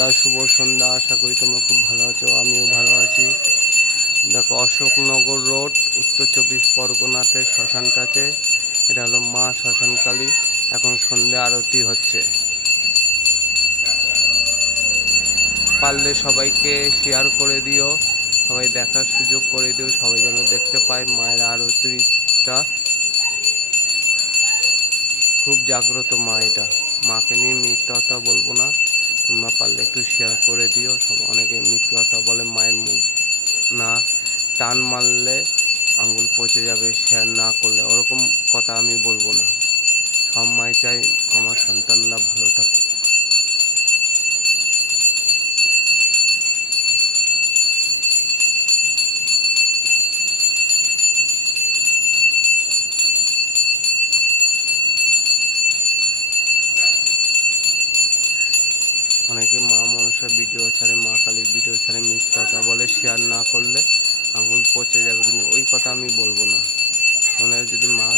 বন্ধুরা, শুভ সন্ধ্যা। আশা করি তোমরা খুব ভালো আছো, আমিও ভালো আছি। দেখো, অশোকনগর রোড, উত্তর 24 পরগনাতে শ্মশান কাছে। এটা হলো মা শ্মশানকালী। এখন সন্ধ্যে আরতি হচ্ছে। পারলে সবাইকে শেয়ার করে দিও, সবাই দেখার সুযোগ করে দিও, সবাই যেন দেখতে পায় মায়ের আরতিটা। খুব জাগ্রত মা এটা। মাকে নিয়ে মিথ্যা কথা বলবো না। তোমরা পারলে একটু শেয়ার করে দিও। সব অনেকে মিথ্যা কথা বলে, মায়ের মুখ না টান মারলে আঙ্গুল পচে যাবে, শেয়ার না করলে। ওরকম কথা আমি বলবো না। সব মাই চাই আমার সন্তানরা ভালো থাকুক। অনেকে মা মনসার ভিডিও ছাড়ে, মা কালীর ভিডিও ছাড়ে, মিথ্যা কথা বলে, শেয়ার না করলে আঙুল পচে যাবে। কিন্তু ওই কথা আমি বলবো না। মনে হয় যদি মা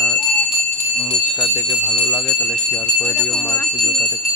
মুখটা দেখে ভালো লাগে তাহলে শেয়ার করে দিও, মায়ের পুজোটা দেখে।